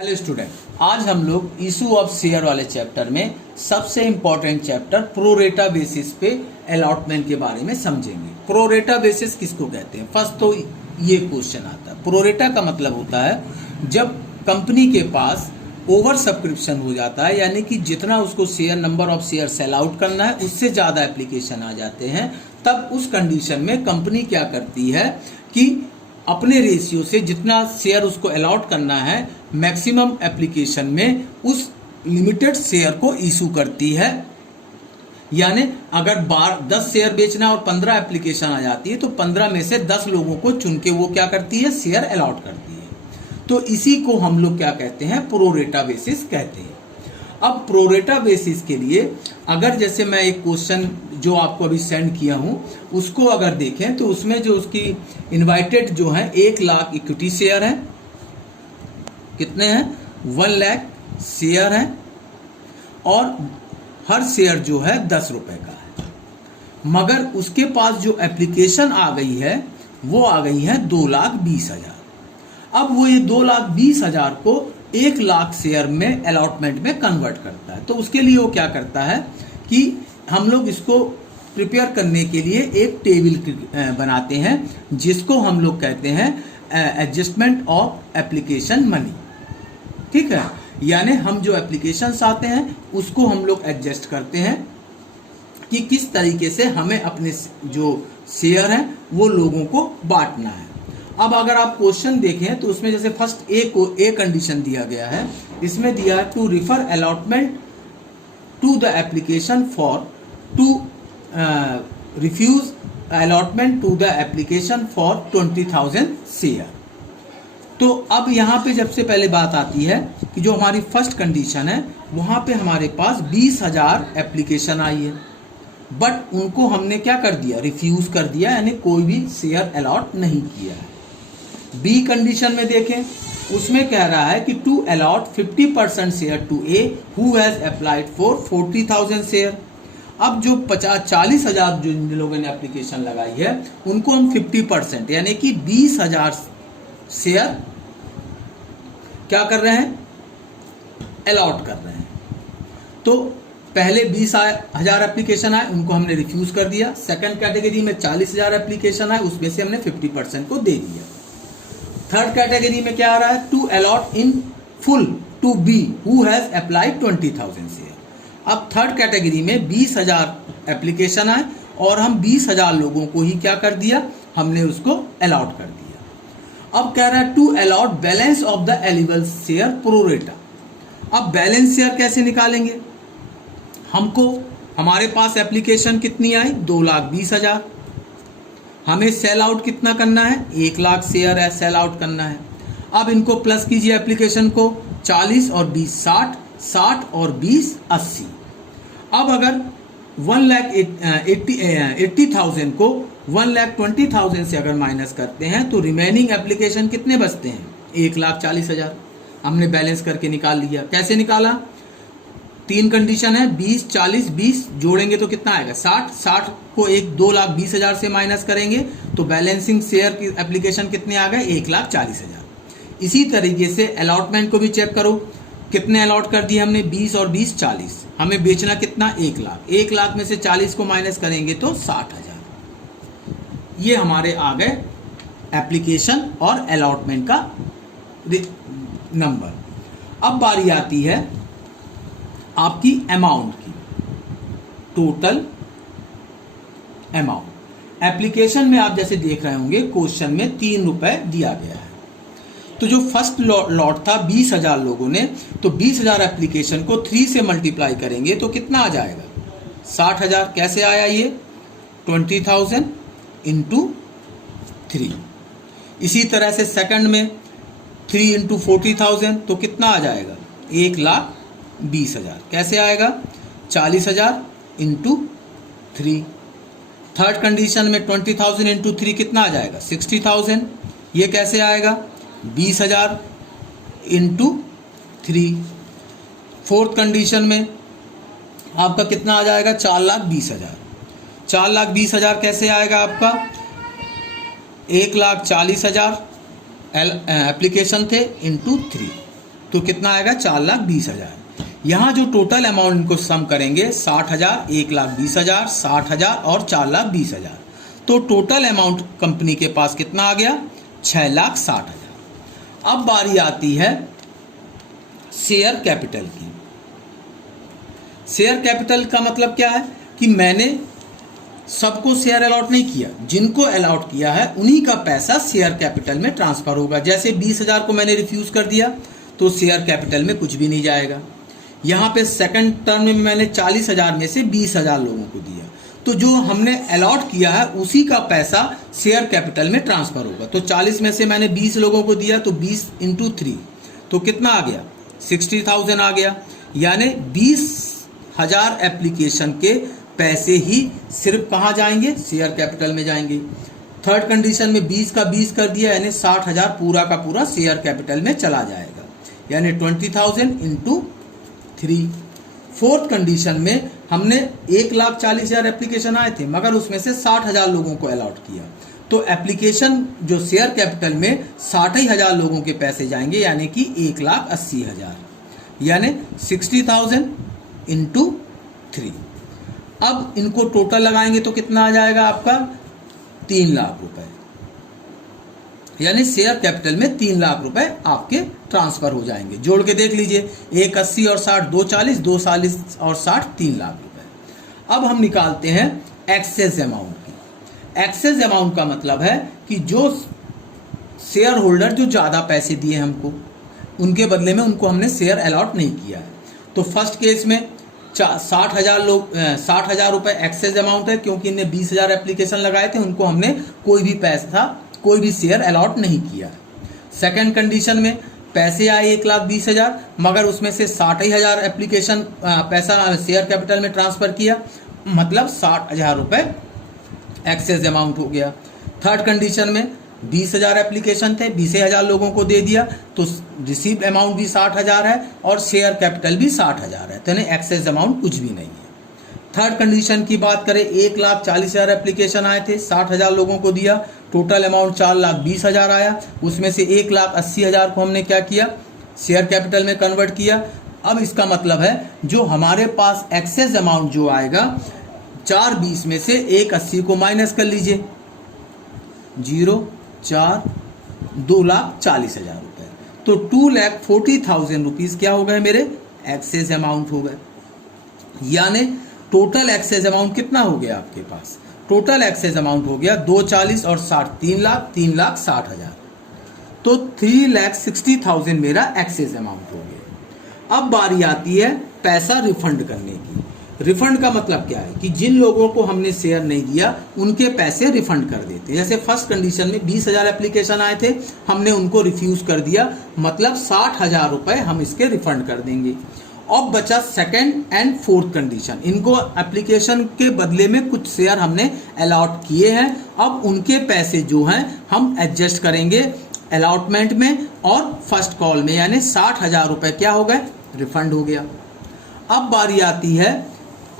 Hello student, आज हम लोग इशू ऑफ शेयर वाले चैप्टर में सबसे इंपॉर्टेंट चैप्टर प्रोरेटा बेसिस पे अलॉटमेंट के बारे में समझेंगे। प्रोरेटा बेसिस किसको कहते हैं? फर्स्ट तो ये क्वेश्चन आता है। प्रोरेटा का मतलब होता है जब कंपनी के पास ओवर सब्सक्रिप्शन हो जाता है, यानी कि जितना उसको share number of share sell out करना है उससे ज्यादा एप्लीकेशन आ जाते हैं, तब उस कंडीशन में कंपनी क्या करती है कि अपने रेशियो से जितना शेयर उसको अलॉट करना है मैक्सिमम एप्लीकेशन में उस लिमिटेड शेयर को इशू करती है। यानी अगर 10 शेयर बेचना और 15 एप्लीकेशन आ जाती है तो 15 में से 10 लोगों को चुन के वो क्या करती है, शेयर अलॉट करती है। तो इसी को हम लोग क्या कहते हैं, प्रोरेटा बेसिस कहते हैं। अब प्रोरेटा बेसिस के लिए अगर जैसे मैं एक क्वेश्चन जो आपको अभी सेंड किया हूं उसको अगर देखें तो उसमें जो उसकी इनवाइटेड जो है 1 लाख इक्विटी शेयर है, कितने हैं 1 लाख शेयर है, और हर शेयर जो है 10 रुपए का है। मगर उसके पास जो एप्लीकेशन आ गई है वो आ गई है 2,20,000। अब वो ये 2,20,000 को 1 लाख शेयर में अलॉटमेंट में कन्वर्ट करता है। तो उसके लिए वो क्या करता है कि हम लोग इसको प्रिपेयर करने के लिए एक टेबल बनाते हैं जिसको हम लोग कहते हैं एडजस्टमेंट ऑफ एप्लीकेशन मनी। ठीक है, यानी हम जो एप्लीकेशंस आते हैं उसको हम लोग एडजस्ट करते हैं कि किस तरीके से हमें अपने जो शेयर हैं वो लोगों को बांटना है। अब अगर आप क्वेश्चन देखें तो उसमें जैसे फर्स्ट ए कंडीशन दिया गया है, इसमें दिया है to refer allotment to the application for to refuse allotment to the application for 20,000 share. तो अब यहाँ पे जब से पहले बात आती है कि जो हमारी फर्स्ट कंडीशन है वहां पे हमारे पास 20,000 एप्लीकेशन आई है, बट उनको हमने क्या कर दिया, रिफ्यूज कर दिया, यानी कोई भी शेयर अलॉट नहीं किया है। बी कंडीशन में देखें, उसमें कह रहा है कि to allot 50% share to a who has applied for 40,000 share. अब जो 40,000 जो लोगों ने एप्लीकेशन लगाई है उनको हम 50% यानी कि 20,000 शेयर क्या कर रहे हैं, अलॉट कर रहे हैं। तो पहले 20,000 एप्लीकेशन आए उनको हमने रिफ्यूज कर दिया। सेकंड कैटेगरी में 40,000 एप्लीकेशन आए उसमें से हमने 50% को दे दिया। थर्ड कैटेगरी में क्या आ रहा है, to allot in full to be who has applied 20,000 share. अब थर्ड कैटेगरी में 20,000 एप्लीकेशन आए और हम 20,000 लोगों को ही क्या कर दिया, हमने उसको अलॉट कर दिया। अब कह रहा है to allot balance of the eligible share pro rata. अब बैलेंस शेयर कैसे निकालेंगे, हमको हमारे पास एप्लीकेशन कितनी आई 2,20,000, हमें सेल आउट कितना करना है, 1 लाख शेयर है सेल आउट करना है। अब इनको प्लस कीजिए एप्लीकेशन को, 40 और 20 60, 60 और 20 80। अब अगर 1,80,000 को 1,20,000 से अगर माइनस करते हैं तो रिमेनिंग एप्लीकेशन कितने बचते हैं, 1,40,000। हमने बैलेंस करके निकाल लिया। कैसे निकाला, 3 कंडीशन है, 20 40 20 जोड़ेंगे तो कितना आएगा 60, 60 को 2,20,000 से माइनस करेंगे तो बैलेंसिंग शेयर की एप्लीकेशन कितने आ गए, 1,40,000। इसी तरीके से अलॉटमेंट को भी चेक करो, कितने अलॉट कर दिए हमने, 20 और 20 40। हमें बेचना कितना, 1 लाख। 1 लाख में से 40 को माइनस करेंगे तो 60,000। ये हमारे आ गए एप्लीकेशन और अलॉटमेंट का नंबर। अब बारी आती है आपकी अमाउंट की, टोटल अमाउंट। एप्लीकेशन में आप जैसे देख रहे होंगे क्वेश्चन में 3 रुपए दिया गया है। तो जो फर्स्ट लॉट था 20,000 लोगों ने, तो 20,000 एप्लीकेशन को 3 से मल्टीप्लाई करेंगे तो कितना आ जाएगा, 60,000। कैसे आया ये, 20,000 इंटू 3। इसी तरह से सेकंड में 3 इंटू 40,000 तो कितना आ जाएगा, 1,20,000। कैसे आएगा, 40,000 इंटू 3। थर्ड कंडीशन में 20,000 इंटू 3 कितना आ जाएगा, 60,000। ये कैसे आएगा, 20,000 इंटू 3। फोर्थ कंडीशन में आपका कितना आ जाएगा, 4,20,000। 4,20,000 कैसे आएगा आपका, 1,40,000 एप्लीकेशन थे इंटू 3। तो कितना आएगा 4,20,000। यहाँ जो टोटल अमाउंट इनको सम करेंगे 60,000, 1,20,000, 60,000 और 4,20,000, तो टोटल अमाउंट कंपनी के पास कितना आ गया 6,60,000। अब बारी आती है शेयर कैपिटल की। शेयर कैपिटल का मतलब क्या है कि मैंने सबको शेयर अलॉट नहीं किया, जिनको अलॉट किया है उन्हीं का पैसा शेयर कैपिटल में ट्रांसफर होगा। जैसे 20,000 को मैंने रिफ्यूज कर दिया तो शेयर कैपिटल में कुछ भी नहीं जाएगा। यहाँ पे सेकंड टर्म में मैंने 40,000 में से 20,000 लोगों को दिया, तो जो हमने अलॉट किया है उसी का पैसा शेयर कैपिटल में ट्रांसफर होगा। तो 40 में से मैंने 20 लोगों को दिया, तो 20 × 3 तो कितना आ गया 60,000 आ गया। यानी 20,000 एप्लीकेशन के पैसे ही सिर्फ कहाँ जाएंगे, शेयर कैपिटल में जाएंगे। थर्ड कंडीशन में 20 का 20 कर दिया, यानी 60,000 पूरा का पूरा शेयर कैपिटल में चला जाएगा, यानी 20,000 × 3। फोर्थ कंडीशन में हमने 1,40,000 एप्लीकेशन आए थे, मगर उसमें से 60,000 लोगों को अलॉट किया, तो एप्लीकेशन जो शेयर कैपिटल में 60,000 लोगों के पैसे जाएंगे, यानी कि 1,80,000, यानी 60,000 × 3। अब इनको टोटल लगाएंगे तो कितना आ जाएगा आपका 3 लाख रुपए, यानी शेयर कैपिटल में 3 लाख रुपए आपके ट्रांसफर हो जाएंगे। जोड़ के देख लीजिए, 1,80 और 60 2,40, 2,40 और 60 3 लाख रुपए। अब हम निकालते हैं एक्सेस अमाउंट की। एक्सेस अमाउंट का मतलब है कि जो शेयर होल्डर जो ज़्यादा पैसे दिए हमको, उनके बदले में उनको हमने शेयर अलॉट नहीं किया है। तो फर्स्ट केस में 60,000 रुपए एक्सेस अमाउंट है, क्योंकि इन्हें 20,000 एप्लीकेशन लगाए थे, उनको हमने कोई भी शेयर अलॉट नहीं किया। सेकंड कंडीशन में पैसे आए 1,20,000, मगर उसमें से 60,000 एप्लीकेशन पैसा शेयर कैपिटल में ट्रांसफर किया, मतलब 60,000 रुपए एक्सेस अमाउंट हो गया। थर्ड कंडीशन में 20,000 एप्लीकेशन थे, 20,000 लोगों को दे दिया, तो रिसीव्ड अमाउंट भी 60,000 है और शेयर कैपिटल भी 60,000 है, तो यानी एक्सेस अमाउंट कुछ भी नहीं है। थर्ड कंडीशन की बात करें, 1,40,000 एप्लीकेशन आए थे, 60,000 लोगों को दिया, टोटल अमाउंट 4,20,000 आया, उसमें से 1,80,000 को हमने क्या किया, शेयर कैपिटल में कन्वर्ट किया। अब इसका मतलब है जो हमारे पास एक्सेस अमाउंट जो आएगा, 4,20 में से 1,80 को माइनस कर लीजिए, 0,4 2,40,000 रुपए, तो 2,40,000 रुपीज क्या हो गए मेरे एक्सेस अमाउंट हो गए। यानी टोटल एक्सेस अमाउंट कितना हो गया आपके पास, टोटल एक्सेस अमाउंट हो गया 2,40 और 60 3,60,000, तो 3,60,000 मेरा एक्सेस अमाउंट हो गया। अब बारी आती है पैसा रिफंड करने की। रिफंड का मतलब क्या है कि जिन लोगों को हमने शेयर नहीं दिया उनके पैसे रिफंड कर देते। जैसे फर्स्ट कंडीशन में 20,000 एप्लीकेशन आए थे, हमने उनको रिफ्यूज कर दिया, मतलब 60,000 रुपए हम इसके रिफंड कर देंगे। अब बचा सेकंड एंड फोर्थ कंडीशन, इनको एप्लीकेशन के बदले में कुछ शेयर हमने अलॉट किए हैं, अब उनके पैसे जो हैं हम एडजस्ट करेंगे अलॉटमेंट में और फर्स्ट कॉल में, यानी 60,000 रुपए क्या हो गए रिफंड हो गया। अब बारी आती है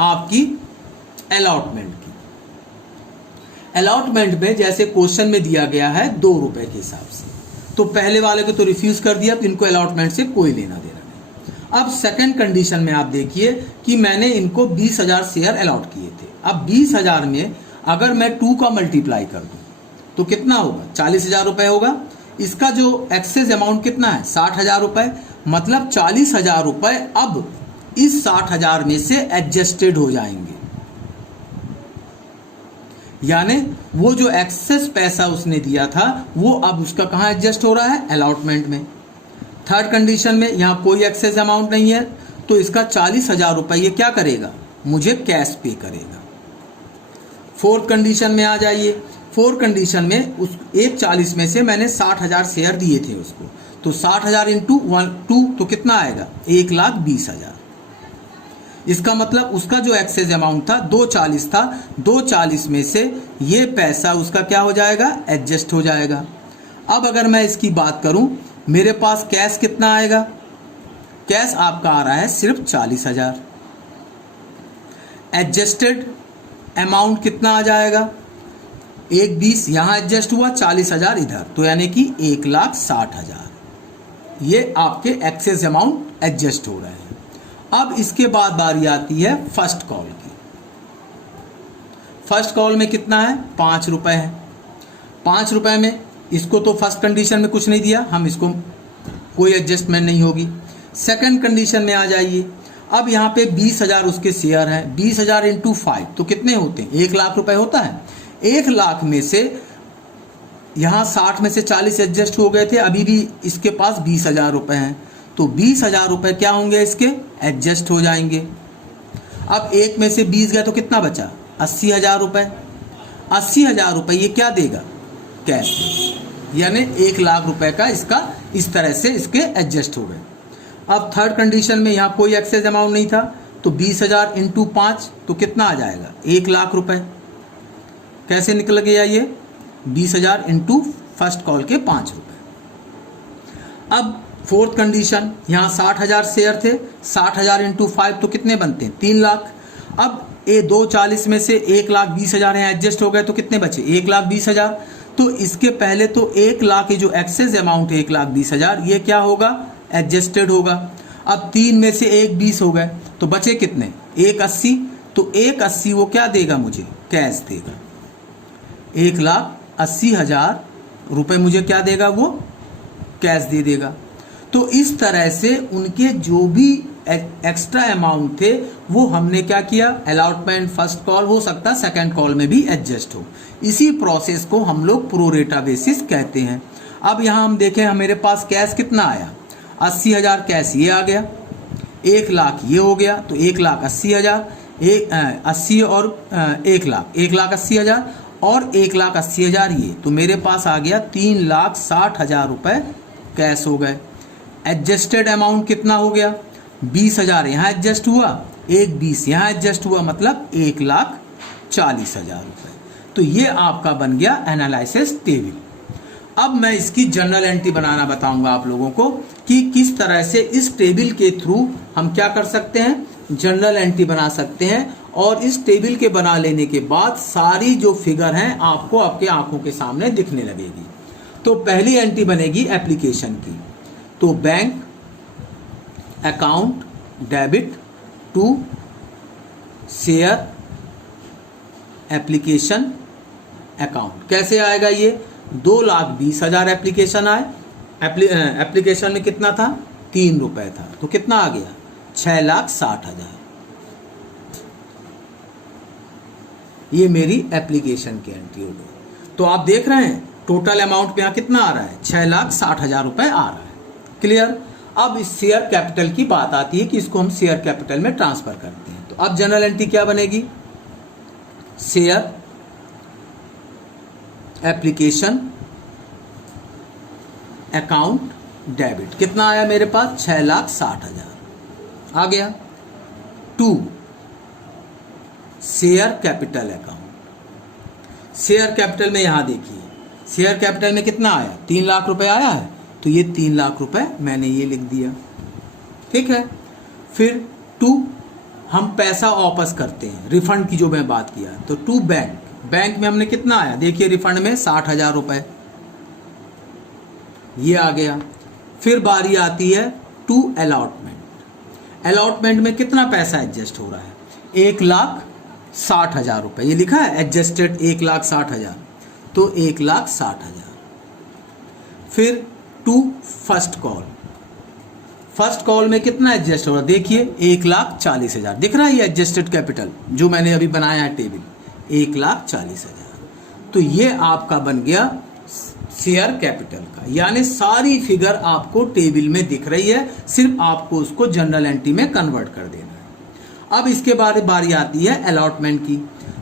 आपकी अलॉटमेंट की। अलॉटमेंट में जैसे क्वेश्चन में दिया गया है 2 रुपए के हिसाब से, तो पहले वाले को तो रिफ्यूज कर दिया, तो इनको अलॉटमेंट से कोई लेना देना नहीं। अब सेकंड कंडीशन में आप देखिए कि मैंने इनको 20,000 शेयर अलॉट किए थे। अब 20,000 में अगर मैं 2 का मल्टीप्लाई कर दूं तो कितना होगा, 40,000 रुपए होगा। इसका जो एक्सेस अमाउंट कितना है 60,000 रुपए, मतलब 40,000 रुपए अब इस 60,000 में से एडजस्टेड हो जाएंगे, यानी वो जो एक्सेस पैसा उसने दिया था वो अब उसका कहां एडजस्ट हो रहा है, अलॉटमेंट में। थर्ड कंडीशन में यहां कोई एक्सेस अमाउंट नहीं है, तो इसका 40,000 रुपए ये क्या करेगा, मुझे कैश पे करेगा। फोर्थ कंडीशन में आ जाइए। फोर्थ कंडीशन में उस 1,40 में से मैंने 60,000 शेयर दिए थे उसको, तो 60,000 इंटू 2 तो कितना आएगा 1,20,000। इसका मतलब उसका जो एक्सेस अमाउंट था 2,40 था, 2,40 में से ये पैसा उसका क्या हो जाएगा, एडजस्ट हो जाएगा। अब अगर मैं इसकी बात करूं, मेरे पास कैश कितना आएगा, कैश आपका आ रहा है सिर्फ 40,000। एडजस्टेड अमाउंट कितना आ जाएगा, 1,20 यहां एडजस्ट हुआ, 40,000 इधर, तो यानी कि 1,60,000। ये आपके एक्सेस अमाउंट एडजस्ट हो रहे हैं। अब इसके बाद बारी आती है फर्स्ट कॉल की। फर्स्ट कॉल में कितना है, 5 रुपए है। 5 रुपए में इसको तो फर्स्ट कंडीशन में कुछ नहीं दिया, हम इसको कोई एडजस्टमेंट नहीं होगी। सेकंड कंडीशन में आ जाइए। अब यहाँ पे 20,000 उसके शेयर हैं, 20,000 इंटू 5 तो कितने होते हैं, 1 लाख रुपए होता है। 1 लाख में से यहाँ 60 में से 40 एडजस्ट हो गए थे, अभी भी इसके पास 20,000 रुपए हैं, तो 20,000 रुपए क्या होंगे, इसके एडजस्ट हो जाएंगे। अब 1 में से 20 गए तो कितना बचा, 80,000 रुपए। 80,000 रुपए ये क्या देगा, कैश, यानी 1 लाख रुपए का इसका इस तरह से इसके एडजस्ट हो गए। अब थर्ड कंडीशन में यहाँ कोई एक्सेस अमाउंट नहीं था, तो 20,000 इंटू 5 तो कितना आ जाएगा, 1 लाख रुपए। कैसे निकल गया ये, 20,000 इंटू फर्स्ट कॉल के 5 रुपए। अब फोर्थ कंडीशन, यहाँ 60,000 शेयर थे, 60,000 इंटू 5 तो कितने बनते हैं, 3 लाख। अब ये 240 में से 1,20,000 यहाँ एडजस्ट हो गए तो कितने बचे, 1,20,000। तो इसके पहले तो 1 लाख, ये जो एक्सेस अमाउंट है 1,20,000, ये क्या होगा, एडजस्टेड होगा। अब 3 में से 1 20 हो गए तो बचे कितने, 180। तो 180 वो क्या देगा मुझे, कैश देगा। 1,80,000 रुपए मुझे क्या देगा, वो कैश दे देगा। तो इस तरह से उनके जो भी एक्स्ट्रा अमाउंट थे वो हमने क्या किया, अलॉटमेंट फर्स्ट कॉल, हो सकता है सेकंड कॉल में भी एडजस्ट हो। इसी प्रोसेस को हम लोग प्रोरेटा बेसिस कहते हैं। अब यहाँ हम देखें, मेरे पास कैश कितना आया, 80,000 कैश ये आ गया, 1 लाख ये हो गया, तो 1,80,000, 80 और 1 लाख, 1,80,000 और 1,80,000 ये, तो मेरे पास आ गया 3,60,000 रुपए कैश हो गए। एडजस्टेड अमाउंट कितना हो गया, 20,000 यहाँ एडजस्ट हुआ, 1,20 यहाँ एडजस्ट हुआ, मतलब 1,40,000 रुपए। तो ये आपका बन गया एनालिसिस टेबल। अब मैं इसकी जर्नल एंट्री बनाना बताऊंगा आप लोगों को कि किस तरह से इस टेबल के थ्रू हम क्या कर सकते हैं, जर्नल एंट्री बना सकते हैं। और इस टेबल के बना लेने के बाद सारी जो फिगर हैं आपको आपके आंखों के सामने दिखने लगेगी। तो पहली एंट्री बनेगी एप्लीकेशन की, तो bank account debit to share application account. कैसे आएगा ये, 2,20,000 एप्लीकेशन आए, एप्लीकेशन में कितना था, 3 रुपए था, तो कितना आ गया, 6,60,000। ये मेरी एप्लीकेशन की एंट्री हो गई। तो आप देख रहे हैं टोटल अमाउंट पे यहाँ कितना आ रहा है, 6,60,000 रुपए आ रहा है। क्लियर। अब इस शेयर कैपिटल की बात आती है कि इसको हम शेयर कैपिटल में ट्रांसफर करते हैं। तो अब जनरल एंट्री क्या बनेगी, शेयर एप्लीकेशन अकाउंट डेबिट, कितना आया मेरे पास, 6,60,000 आ गया, to share capital account. Share capital में यहां देखिए, शेयर कैपिटल में कितना आया, 3 लाख रुपए आया है, तो ये 3 लाख रुपए मैंने ये लिख दिया, ठीक है। फिर टू हम पैसा वापस करते हैं, रिफंड की जो मैं बात किया, तो टू बैंक, बैंक में हमने कितना आया, देखिए रिफंड में 60,000 रुपए ये आ गया। फिर बारी आती है टू अलॉटमेंट। अलॉटमेंट में कितना पैसा एडजस्ट हो रहा है, 1,60,000 रुपए, ये लिखा है एडजस्टेड 1,60,000, तो 1,60,000। फिर to first call, first call में कितना एडजस्ट हो रहा है, देखिए 1,40,000 दिख रहा है, ये एडजस्टेड कैपिटल जो मैंने अभी बनाया है टेबल, 1,40,000। तो ये आपका बन गया शेयर कैपिटल का, यानी सारी फिगर आपको टेबल में दिख रही है, सिर्फ आपको उसको जनरल एंट्री में कन्वर्ट कर देना है। अब इसके बाद बारी आती है अलॉटमेंट की,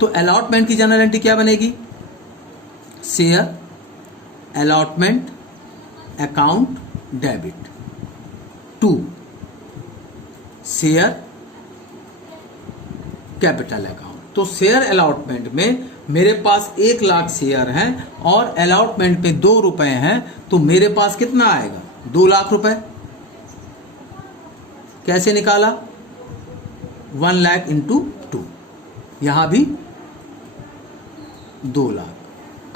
तो अलॉटमेंट की जनरल एंट्री क्या बनेगी, share allotment account debit to share capital account. तो शेयर अलॉटमेंट में मेरे पास 1 लाख शेयर हैं और अलॉटमेंट में 2 रुपए हैं, तो मेरे पास कितना आएगा, 2 लाख रुपए। कैसे निकाला, 1 लाख इंटू 2, यहां भी 2 लाख।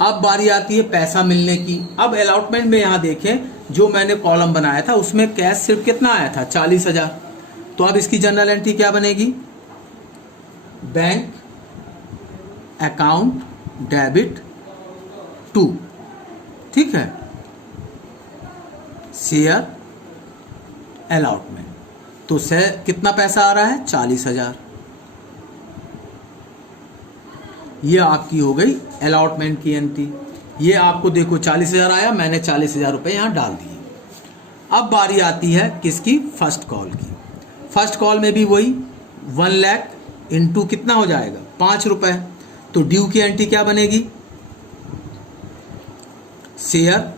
अब बारी आती है पैसा मिलने की। अब अलॉटमेंट में यहां देखें जो मैंने कॉलम बनाया था उसमें कैश सिर्फ कितना आया था, 40,000। तो अब इसकी जनरल एंट्री क्या बनेगी, बैंक अकाउंट डेबिट टू, ठीक है, शेयर अलॉटमेंट। तो से कितना पैसा आ रहा है, 40,000। ये आपकी हो गई अलॉटमेंट की एंट्री। ये आपको देखो 40,000 आया, मैंने 40,000 रुपये यहाँ डाल दिए। अब बारी आती है किसकी, फर्स्ट कॉल की। फर्स्ट कॉल में भी वही 1 लाख इंटू कितना हो जाएगा, 5 रुपये। तो ड्यू की एंट्री क्या बनेगी, share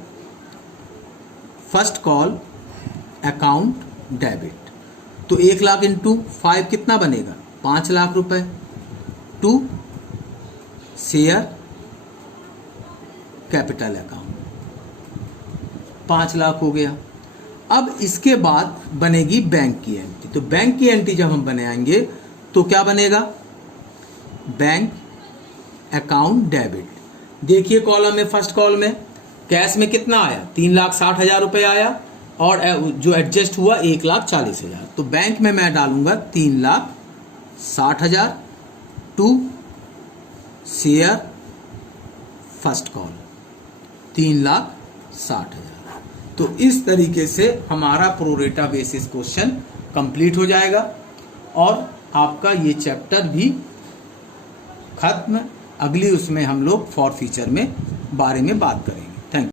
first call account debit. तो 1 लाख इंटू 5 कितना बनेगा, 5 लाख रुपए, to share capital account, 5 lakh हो गया। अब इसके बाद बनेगी बैंक की एंट्री। तो बैंक की एंट्री जब हम बनाएंगे तो क्या बनेगा, बैंक अकाउंट डेबिट। देखिए कॉलम में, फर्स्ट कॉल में कैश में कितना आया, 3,60,000 रुपये आया, और जो एडजस्ट हुआ 1,40,000। तो बैंक में मैं डालूंगा 3,60,000 टू शेयर फर्स्ट कॉल 3,60,000। तो इस तरीके से हमारा प्रोरेटा बेसिस क्वेश्चन कंप्लीट हो जाएगा और आपका ये चैप्टर भी खत्म। अगली उसमें हम लोग फॉर फ्यूचर में बारे में बात करेंगे। Thank you.